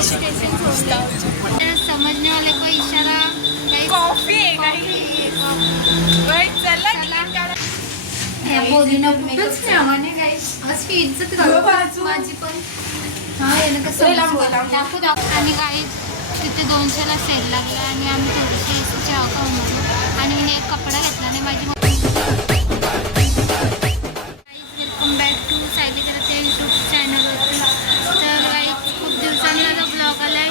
Station सोडलं समझने वाले को इशारा कॉफी बोलीनं खूपच प्रमाणे काय अशी इज्जत घालू माझी पण हा यानं कसं दाखवू आणि काही तिथे 200ला सेल लागला आणि आम्ही थोडीशी एसीची हवा खाऊन आणि मी एक कपडा घेतला आणि माझी वेलकम बॅक टू सायली करते यूट्यूब चॅनलवरती. तर काही खूप दिवसांना ब्लॉग आला आहे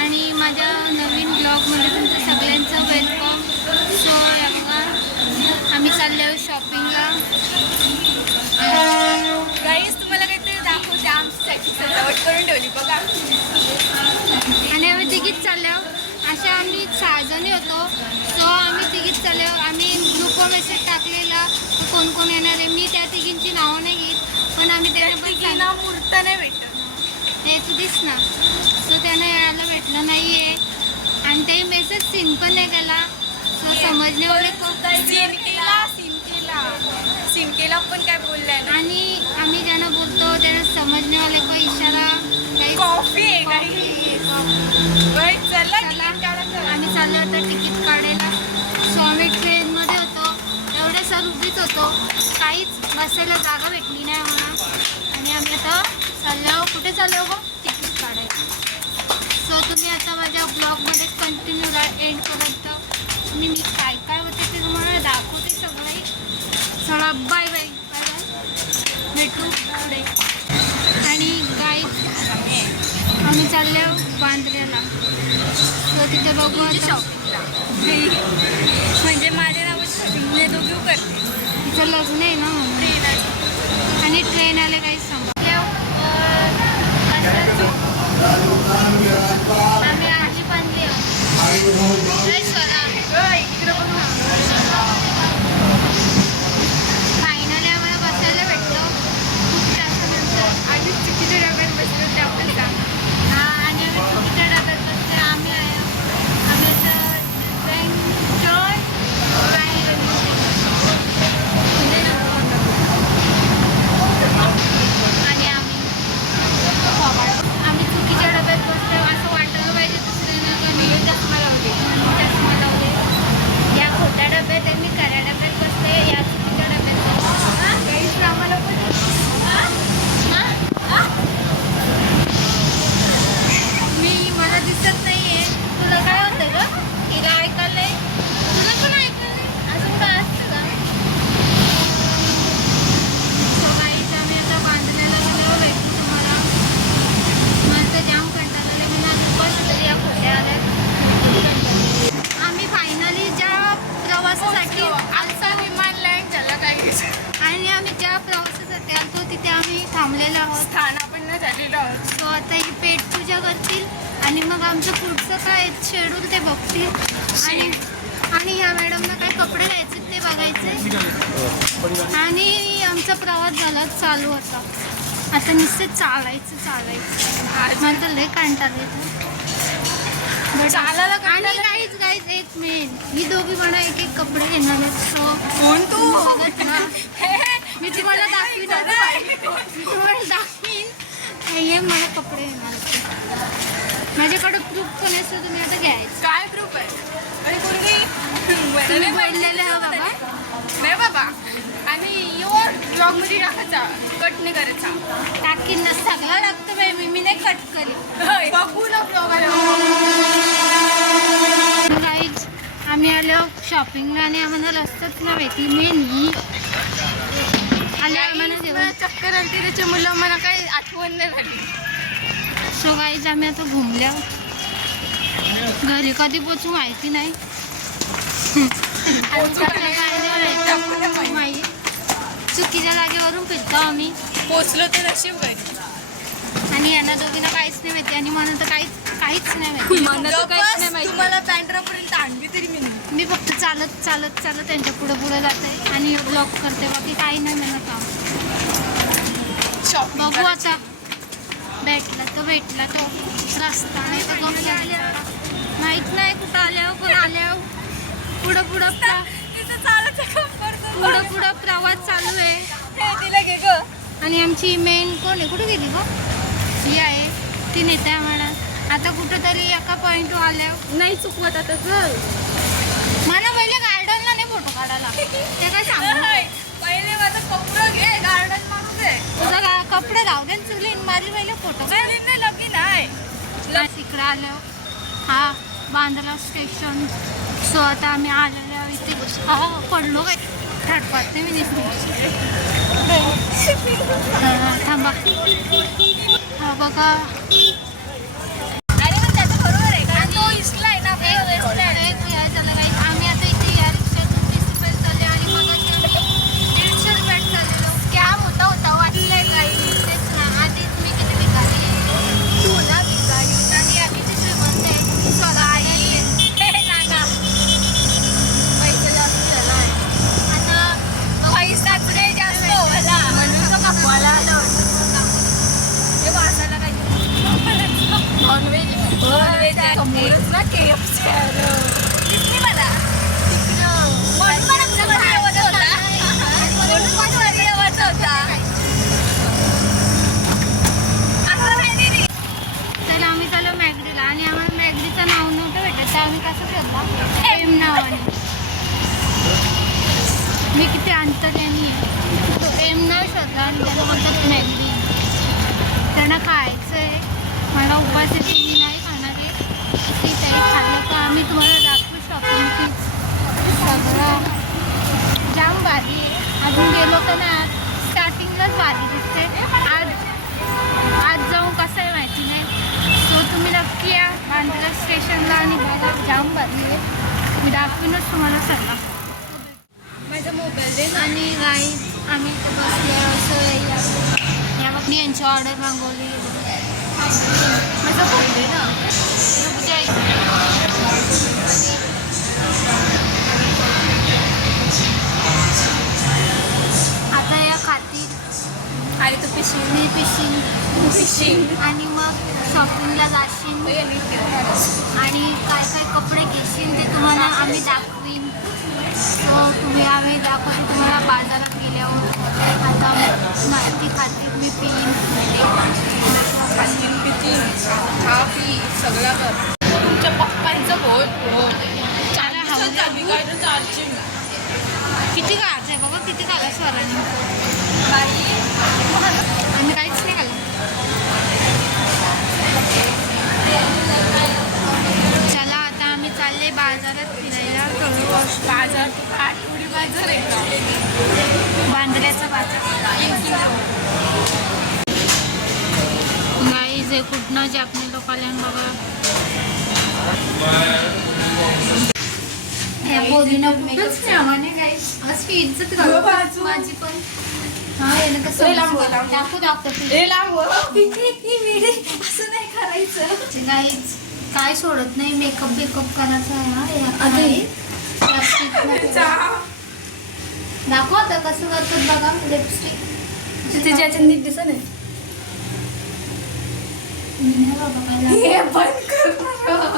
आणि माझ्या नवीन ब्लॉगमध्ये तुमचं सगळ्यांचं वेलकम. सो आम्ही चाललो आहोत शॉपिंगला. गाईस तुम्हाला काहीतरी दाखवते आमच्यासाठी सजावट करून ठेवली बघा. आणि आम्ही तिघीच चाललो अशा आम्ही 6 जणी होतो. सो आम्ही तिघीच चाललो. आम्ही ग्रुपवर मेसेज टाकलेला कोण कोण येणार आहे. मी त्या तिघींची नावं नाही घेत पण आम्ही त्यांना मूर्त नाही भेटत हे तू दिस ना. सो त्यांना यायला भेटलं नाही आहे आणि ते मेसेज सीन पण नाही केला. सो समजणे वाले सीन केला पण काय बोललाय ना. आणि आम्ही ज्यांना बोलतो त्यांना समजणे वाले को इशारा कॉफी चला आम्ही चाललो होतो तिकीट काढायला. सो आम्ही ट्रेनमध्ये होतो. एवढे सर उभीच होतो. काहीच बसायला जागा भेटली नाही आम्हाला आणि आम्ही आता चाललो. कुठे चाललो गो तिकीट काढायला. सो तुम्ही आता माझ्या ब्लॉगमध्ये कंटिन्यू एंडपर्यंत आणि मी काय काय होते ते तुम्हाला दाखवते सगळंही. चला बाय बाय बाय बाय भेटू पुढे. आणि गाईज आम्ही चाललो बांद्र्याला. सो तिथे बघू आता म्हणजे माझ्या नाव शॉपिंग दोघी करते. तिचं लग्न आहे ना म्हणून. आणि ट्रेन आले काही सांगा आम्ही आजी बांधली फायनली आम्हाला बसायला भेटलो खूप तासानंतर. आम्ही चुकीच्या डब्यात बसलो ते आपण सांग. हा आणि आम्ही चुकीच्या डब्यात बसले. आम्ही असं आणि आम्ही चुकीच्या डब्यात बसलो. असं वाटायला पाहिजे दुसऱ्यानं का मी चष्मा लावले. या खोट्या डब्यात आणि खऱ्या डब्यात बसले. या चुकीच्या डब्यात काहीच आम्हाला पण मला दिसत नाहीये. तुला काय होतं ग? हिला ऐकायलंय तुला पण ऐकायलंय असं काय असतं का? सो काहीच आम्ही आता बांधण्याला गेलो भेटू तुम्हाला. मला तर जाम कंटाळलेलं. मी माझं बस तरी या खोट्या आल्यात. आम्ही फायनली ज्या प्रवासासाठी आमचा विमान लँड झाला काय आणि आम्ही ज्या प्रवासासाठी आलतो तिथे आम्ही थांबलेलो आहोत. स्थानापन्न झालेलो आहोत. सो आता ही पेट पूजा करतील आणि मग आमचं पुढचं काय शेड्यूल ते बघतील. आणि ह्या मॅडमना काय कपडे घ्यायचे ते बघायचे. आणि आमचा प्रवास झाला चालू होता. आता नुसतं चालायचं मला तर लय कंटाळा येतो. आणि गाईज एक मेन ही दोघी म्हणा एक एक कपडे घेणार आहेत. सो कोण तू बघत ना मी तुम्हाला दाखवीन हे मला कपडे घेणार आहेत. माझ्याकडे प्रूफ पण असतं तुम्ही आता घ्यायचं. काय प्रूफ आहे? अरे तुम्ही बोललेले हो बाबा नाही बाबा. आणि युअर ब्लॉग मध्ये टाकायचा कट नाही करायचा. टाकीन ना सगळं लागतं बाई. मी नाही कट करेन. बघू ना ब्लॉग गाईज आम्ही आलो शॉपिंगला आणि आम्हाला रस्ताच ना भेटली. मेन आले आम्हाला चक्कर आली त्याच्या मुलं मला काही आठवण नाही झाली. सो गाईज आम्ही आता घुमल्या. घरी कधी पोचू माहिती नाही. चुकीच्या जागेवरून फिरतो आम्ही. पोचलो तर नशीब घरी. आणि यांना दोघींना काहीच नाही माहिती आणि म्हणून तर काहीच नाही माहिती. तुम्हाला पॅन्ट्रापर्यंत आणली तरी मी फक्त चालत त्यांच्या पुढे जाते आणि ब्लॉग करते. बाकी काही नाही म्हणत काम. बघू आता भेटला तो रस्ता नाही तर माहित नाही कुठं आल्यावर पण आल्यावर पुढं प्रवास चालू आहे. तिला घे ग आणि आमची मेन कोण आहे, कुठे गेली गो? ही आहे, ती नेते आम्हाला. आता कुठंतरी एका पॉईंट आल्या नाही चुकवत आता चल. मला पहिले गार्डनला नाही फोटो काढायला, ते काय सांगू. पहिले माझं कपडं घे गार्डन माणूस आहे. तुझा कपडे जाऊ दे, चुकले माझे पहिले फोटो काय नाही लगी नाही. इकडे आलो. हा बांद्रा स्टेशन. सो आता आम्ही आलेलो इथे. हा पडलो काय थडपाते मी दिसते. थांबा. हा बघा आम्ही आता इथे या रिक्षातून 30 रुपये चालले आणि मग 150 रुपयात चाललेलो. स्कॅम होता वाटलंय काही. तेच ना, आधीच मी किती भिकारी आहे. तू ना भिकारी. आणि आधीची श्रीमंत आहे स्वतः आई. नाना पैसे जास्त झाला आता पैसाच नाही जास्त होला म्हणून तो कपवाला आलो. हे वासाला काय नॉनव्हेज समोरच ना KFC दिसली मला. म्हणून पण आमचा मध्ये आवाज होता. म्हणून पण मध्ये आवाज होता. असं नाही रे. तर आम्ही चाललो मॅगडीला आणि आम्हाला मॅगडीचं नाव नव्हतं भेटत, तर आम्ही कसं शोधला एम नावाने. मी किती अंतर्यानी आहे. तो एम नाव शोधला आणि त्याला म्हणतात मॅगडी. त्यांना खायचं आहे, मला उपास आहे, तुम्ही नाही खाणार आहे. ठीक आहे, खाल्लं का आम्ही तुम्हाला दाखवू शॉपिंग टिप्स सगळं. जाम भारी आहे. अजून गेलो तर ना स्टार्टिंगलाच भारी दिसते. आज जाऊन कसं आहे माहिती नाही. सो तुम्ही नक्की या बांद्रा स्टेशनला आणि बघा, जाम भारी आहे. मी दाखवीनच तुम्हाला सगळं. माझा मोबाईल दे. आणि गाई आम्ही इथं बसलो असं. या बघ मी यांची ऑर्डर मागवली. माझा फोन दे ना. आता या खातील आणि तू पिशवी मी पिशीन आणि मग शॉपिंगला जाशील आणि काय काय कपडे घेशील ते तुम्हाला आम्ही दाखवीन. सो आम्ही दाखवतो तुम्हाला बाजारात गेल्यावर. आता माहिती खातील मी पिईन. हा पी सगळं कर. तुमच्या पप्पांचं बोल. किती खायचं आहे बाबा, किती खाल्लं स्वराने. आम्ही काहीच नाही खाल्लं. चला आता आम्ही चालले बाजारात फिरायला. बाजार आठवडी बाजार आहे का? बांद्र्याचा बाजार. गाईज आहे कुठनं जे आपले लोक आले बघा. ह्या बोलीनं खूपच प्रेमाने गाईज आज की इज्जत घालू माझी पण. हा यानं कसं दाखवतो असं नाही करायचं. गाईज काय सोडत नाही. मेकअप बेकअप करायचा आहे. हा दाखव आता कसं करतात बघा. लिपस्टिक तिच्या याच्यात नीट दिसत नाही.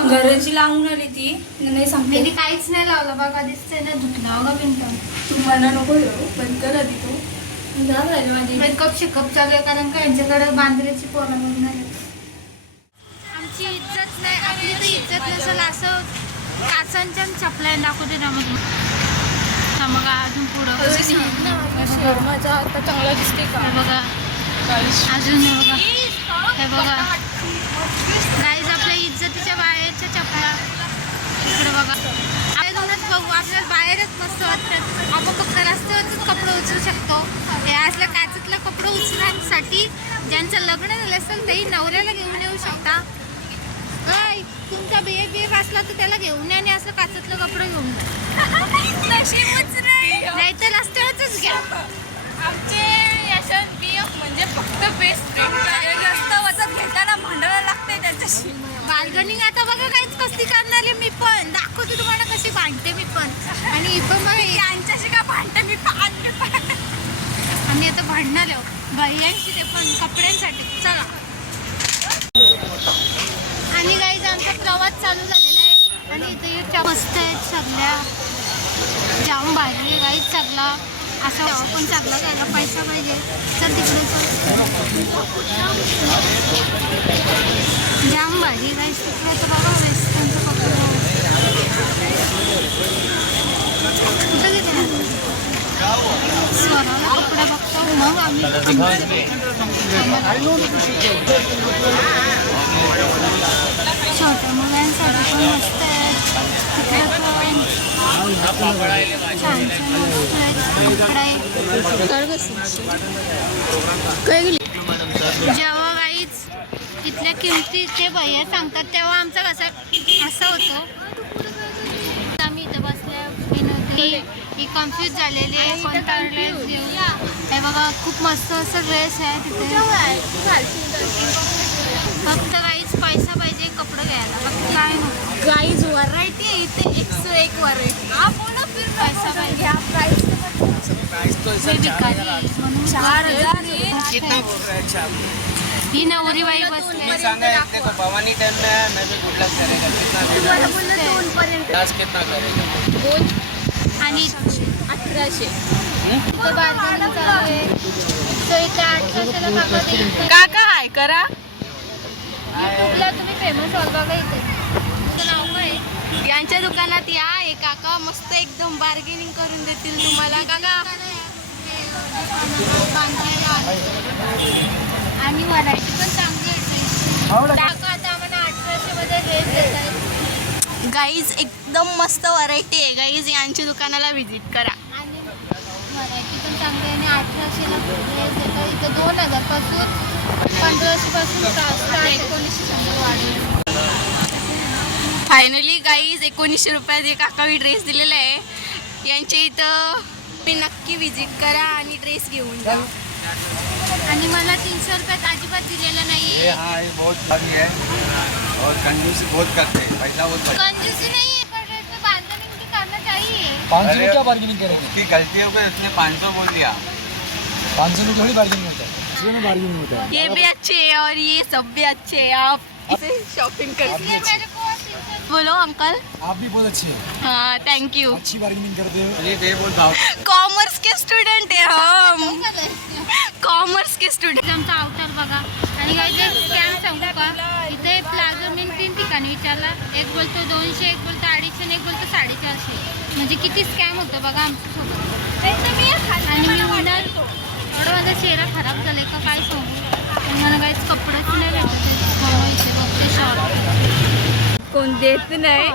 घराची लावून आली ती नाही सांगते. मी काहीच नाही लावलं बघा. दिसते ना धुतला बघा पिंटून. तुम्हाला नको पण कर आधी तू. माझी मेकअप शिकअप चालू आहे कारण का यांच्याकडे बांद्र्याची पोरं बघणार आहेत. आमची इज्जत नाही, आपली तर इज्जत नसेल असं काचांच्या चपल्या दाखवते ना मग. मग अजून पुढं माझा आता चांगला दिसते का बघा. अजून हे बघा गाईज आपल्या इज्जतीच्या बाहेरच्या चपला. इकडे बघा बाहेरूनच बघू आपल्याला बाहेरच मस्त वाटतात. आपण फक्त रस्त्यावरच कपडे उचलू शकतो. हे असल्या काचातला कपडे उचलण्यासाठी ज्यांचं लग्न झालं असेल तेही नवऱ्याला घेऊन येऊ शकता. काय तुमचा बेब असला तर त्याला घेऊन या आणि असं काचातलं कपडं घेऊन नाही तर रस्त्यावरच घ्या. आमचे यशन BF म्हणजे फक्त बेस्ट फ्रेंड. रस्त्यावर घेताना भांडायला लागते त्याच्याशी. बार्गनिंग आता बघा काहीच कसली करणार आहे. मी पण दाखवते तुम्हाला कशी भांडते मी पण. आणि पण बघा यांच्याशी का भांडते मी पण. आम्ही आता भांडणार आहोत भैयांशी, ते पण कपड्यांसाठी. चला. आणि गाईज आमचा प्रवास चालू झालेला आहे आणि इथे मस्त आहेत सगळ्या. जाम भारी आहे गाईज सगळा. असं पण चांगला घ्यायला पैसा पाहिजे तर तिकडे जाम भारी गाईस तिकडे तर बघा वेस्टर्नचं कपडे कुठं घेते ना स्वराला कपडे बघतो मग आम्ही छोट्या मुलांसाठी पण मस्त आहे तिकडे पण छान छान कपडे जेव्हा गाईच इथल्या किमती ते भैया सांगतात तेव्हा आमचं कसं असं होतं आम्ही इथं बसल्या विनोदी ही कन्फ्यूज झालेली आहे कोणता ड्रेस घेऊ हे बघा खूप मस्त असं ड्रेस आहे तिथे फक्त गाईच पैसा पाहिजे कपडे घ्यायला फक्त काय नको गाईज व्हरायटी आहे इथे 101 व्हरायटी पैसा पाहिजे मी भिकारी म्हणून 4000 ही नवरी बाई बसली भवानी टन में मैं तो गुड लक करेगा तुम्हाला बोललं 2 पर्यंत क्लास कितना करेगा आणि 1800 इथं बार्गेनिंग चालू आहे तो इथे 800 ला काका काका हाय करा युट्यूबला तुम्ही फेमस व्हाल बघा इथे तुझं नाव काय आहे? यांच्या दुकानात या हे काका मस्त एकदम बार्गेनिंग करून देतील तुम्हाला काका आणि व्हरायटी पण चांगली आहे काका आता आम्हाला 1800 मध्ये ड्रेस देत आहेत गाईज एकदम मस्त व्हरायटी आहे गाईज यांच्या दुकानाला व्हिजिट करा आणि व्हरायटी पण चांगली आहे आणि 1800 ला ड्रेस देतात इथं 2000 पासून 1500 पासून 1900 वाढेल फायनली गाईज 1900 रुपयात एक काकावी ड्रेस दिलेला आहे यांच्या इथं मी नक्की व्हिजिट करा आणि ड्रेस घेऊन जा आणि मला 300 रुपयात अजिबात दिलेलं नाही ये हाँ ये बहुत भारी है और कंजूसी बहुत करते हैं पैसा बहुत बचा कंजूसी नहीं है पर ड्रेस में बार्गेनिंग भी करना चाहिए 500 में क्या बार्गेनिंग करेंगे उसकी गलती हो गई उसने 500 बोल दिया 500 में थोड़ी बार्गेनिंग होता है 500 में बार्गेनिंग होता है ये भी अच्छे हैं और ये सब भी अच्छे हैं आप इसे शॉपिंग कर इसलिए मेरे को 300 बोलो अंकल आप भी बहुत अच्छे हैं हाँ थैंक यू अच्छी बार्गेनिंग करते हो ये दे बोल भाव कॉमर्स के स्टूडेंट है हम कॉमर्स के स्टूडेंट आमचा अवतार बघा आणि काही ते स्कॅम सांगू का इथे प्लाझो मी 3 ठिकाणी विचारला एक बोलतो 200 एक बोलतो 250 आणि एक बोलतो 450 म्हणजे किती स्कॅम होतं बघा आमच्यासोबत आणि मी म्हणणार एवढं माझा चेहरा खराब झालाय का काय सांगू पण मला काहीच कपडेच नाही भेटते इथे बघते शॉर्ट कोण देत नाही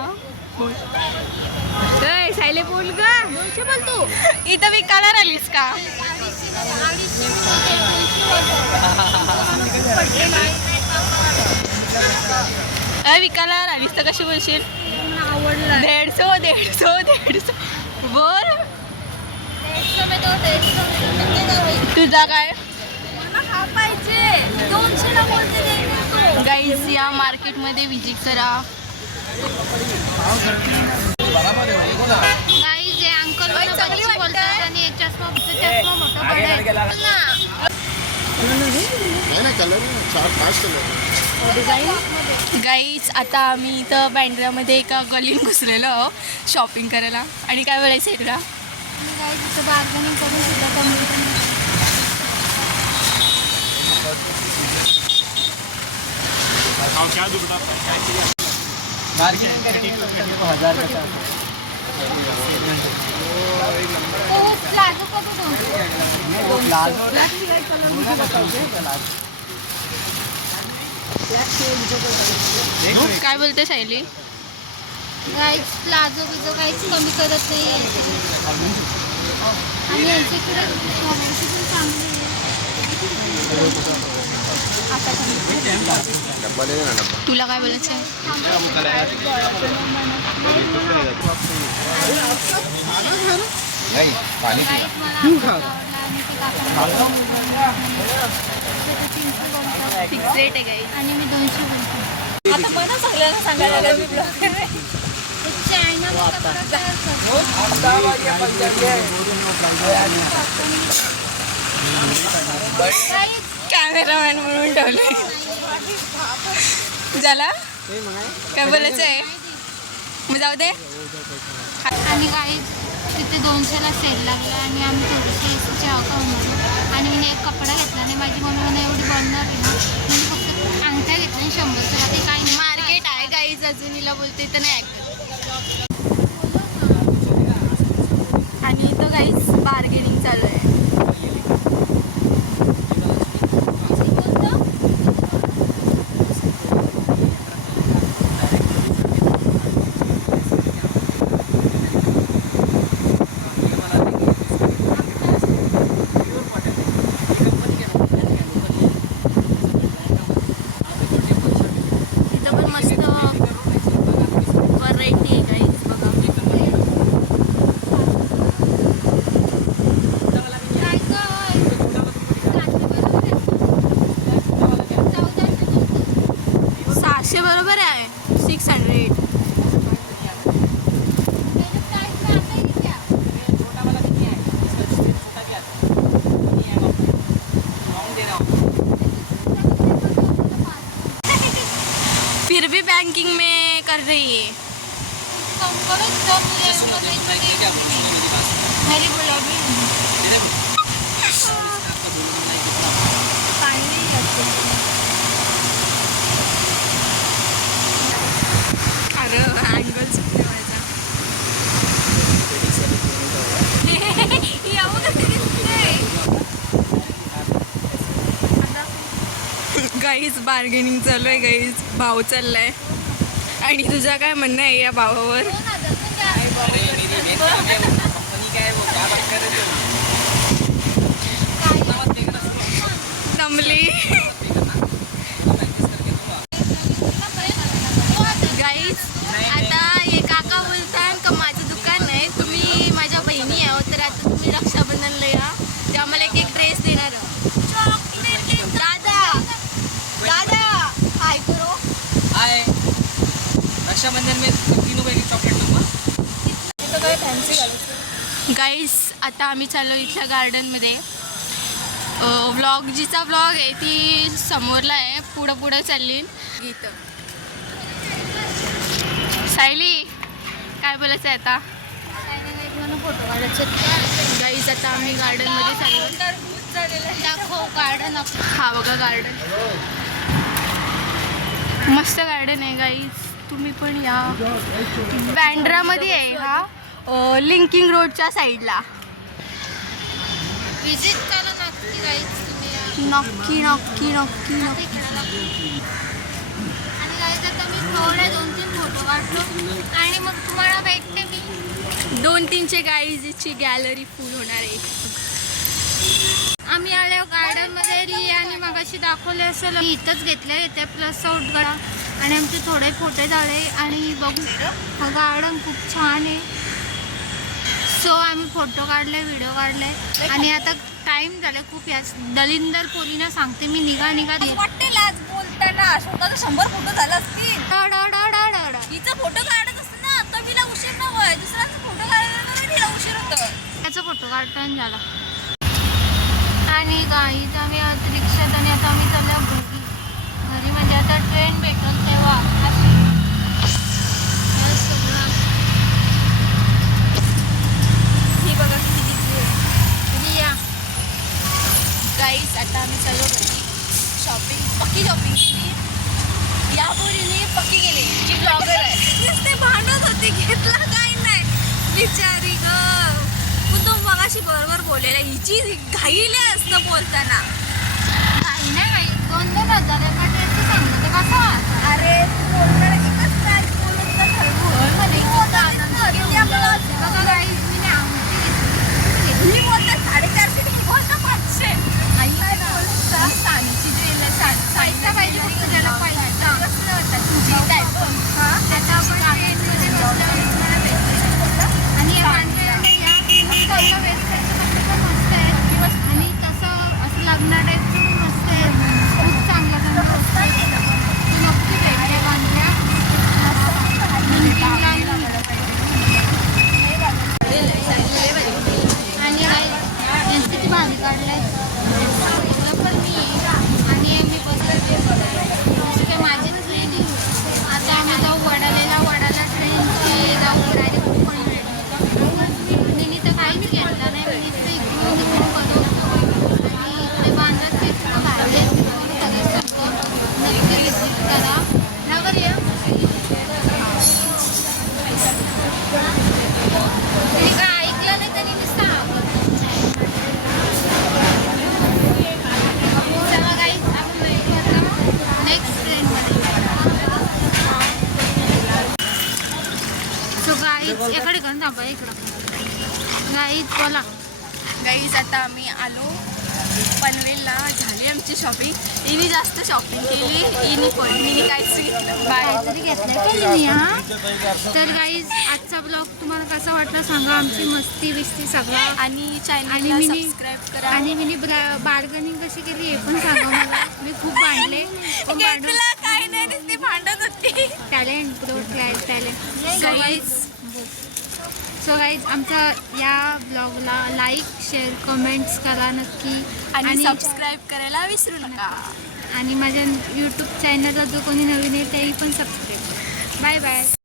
काय सायले बोल ग बोल तू इथं विकायला आलीस का विकायला आलीस तर कशी बोलशील आवडला 150 बोल तुझा काय गाईज या मार्केटमध्ये व्हिजिट करा नाही जे अंकल बोलतात आणि एक चष्मा मोठा पडेल गाईज आता आम्ही इथं बँड्रामध्ये एका गलीत घुसलेलो शॉपिंग करायला आणि काय बोलायचं आहे तुला तिथं बार्गेनिंग करून सुद्धा कमी मार्केटिंग करेंगे तो 1000 का प्लाझो कधी काय बोलते सायली काहीच प्लाझो बिझो काहीच कमी करत नाही आणि यांच्याकडे क्वालिटी पण चांगली आहे तुला काय बोलायचं आहे नहीं पानी काहीच मला आणि ते काकांना फिक्स रेट आहे गाईज आणि मी 200 बोलतो आता मला सगळ्यांना सांगायला लागेल मी ब्लॉग चायना कॅमेरामॅन म्हणून ठेवले झाला काय बोलायचं आहे मग जाऊ दे आणि काही तिथे 200ला सेल लागला आणि आम्ही थोडीशी एसीची हवा खाऊन आलो आणि मी एक कपडा घेतला आणि माझी मम्मी मला एवढी बनणार आहे ना मी फक्त अंगठ्या घेतल्या आणि 100चं बाकी काही नाही. मार्केट आहे गाईज अजून हिला बोलते तर नाही ऐकत. आणि इथं गाईज बार्गेनिंग चालू आहे. बरोबर आहे 600. फिर भी बैंकिंग में कर रही है. मेरी गुलाबी अरे अँगल चुकते माझा. गाईज बार्गेनिंग चालू आहे. गाईज भाव चाललाय. आणि तुझा काय म्हणणं आहे या भावावर? नमली गाईज आता हे काका बोलतात का माझं दुकान आहे, तुम्ही माझ्या बहिणी आहो, तर आता तुम्ही रक्षाबंधनला या, ते आम्हाला एक ड्रेस देणार. दादा दादा हाय करो. हाय रक्षाबंधन में तीनों बहन चॉकलेट दूंगा. गाईज आता आम्ही चाललो इथल्या गार्डनमध्ये. जिचा व्लॉग आहे ती समोरला आहे, पुढं चालली इथं. सायली काय बोलायचं आहे आता? फोटो काढायचे गाईज आता आम्ही गार्डनमध्ये चाललो. दाखव गार्डन. हा बघा गार्डन, मस्त गार्डन आहे गाईज, तुम्ही पण या. बँड्रामध्ये आहे हा, लिंकिंग रोडच्या साईडला. विजिट करा नक्की गाईज तुम्ही या. नक्की नक्की नक्की नक्की. आणि गाईज आता मी थोडे 2-3 फोटो काढलो आणि मग तुम्हाला भेटते मी. 2-3चे गाईजची गॅलरी फुल होणार आहे. आम्ही आलो गार्डनमध्ये. रियाने मगाशी दाखवले असेल इथंच घेतले, इथे प्लस आउट गळा आणि आमचे थोडे फोटो झाले. आणि बघू हा गार्डन खूप छान आहे. सो आम्ही फोटो काढले, व्हिडिओ काढले आणि आता टाईम झाला खूप. या दलिंदर पोरीनं सांगते मी निघा वाटते लाज बोलताना. स्वतःचा 100 फोटो झाला असतील. हिचा फोटो काढत असते ना तर मीला उशीर नव्हय, दुसऱ्याचा फोटो काढायला तिला उशीर होतं. त्याचा फोटो काढताना झाला. आणि गाईज आम्ही आज रिक्षात आणि आता आम्ही चाललो घरी म्हणजे आता ट्रेन भेटेल तेव्हा. ही बघा किती दिसली रिया गाईस. आता आम्ही चाललो घरी. पक्की शॉपिंग केली. या पोरीने पक्की केली, जी ब्लॉगर आहे. नुसते भांडत होते, घेतला काही नाही बिचारी ग. तू मगाशी बरोबर बोललेला, हिची घाईले असतं बोलताना. काही नाही 2-2 हजार एका ड्रेसची सांगितलं कसं वाटतं. अरे बोलणार एकच प्राईस बोलून तर बघा गाईज मी नाही आमची तुम्ही बोलता 450 तुम्ही बोलता 500. आई काय बोलता सानीची ज्वेलरी पैसा पाहिजे फक्त त्याला पैसा. तुझी टाईप त्याचा आपण ट्रेनमध्ये बसल्यावर भेटतो. आणि हे माणसं या मस्त वेस्ट मस्त आहे. आणि तसं असं लागणार इकडे करून थांबा इकडं गाईत बोला. गाईज आता आम्ही आलो पनवेलला. झाली आमची शॉपिंग. हिने जास्त शॉपिंग केली. हिने पण मी काहीच घेतलं. बाय. काहीतरी घेतलंय का तुम्ही हा. तर गाईज आजचा ब्लॉग तुम्हाला कसा वाटला सांगा. आमची मस्ती बिस्ती सगळं आणि आणि चॅनलला मिनी सबस्क्राईब करा. आणि मिनी बार्गनिंग कशी केली हे पण सांगा मला. मी खूप भांडले पण भांडून घेतला काही नाही नुसती भांडत होती. Talent growth talent. So guys आमच्या या ब्लॉगला लाईक शेअर कमेंट्स करा नक्की. आणि सबस्क्राईब करायला विसरू नका. आणि माझ्या यूट्यूब चॅनलला जो कोणी नवीन आहे तेही पण सबस्क्राईब. Bye bye.